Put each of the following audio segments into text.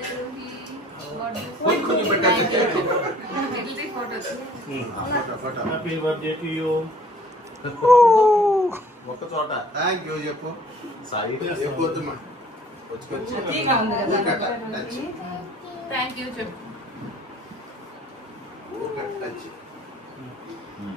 Happy birthday to you ఒక చోట థాంక్యూ చెప్పు సారీ చెప్పొద్దు మా వచ్చి వచ్చి థాంక్యూ చెప్పు ఓకే టచ్ హ్మ్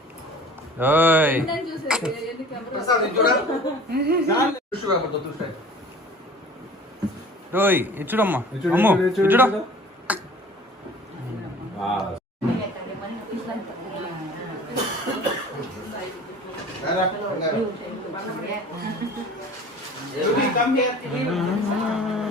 ओय ओय इचुड अम्मा अम्मो इचुड वाह Come here, come here.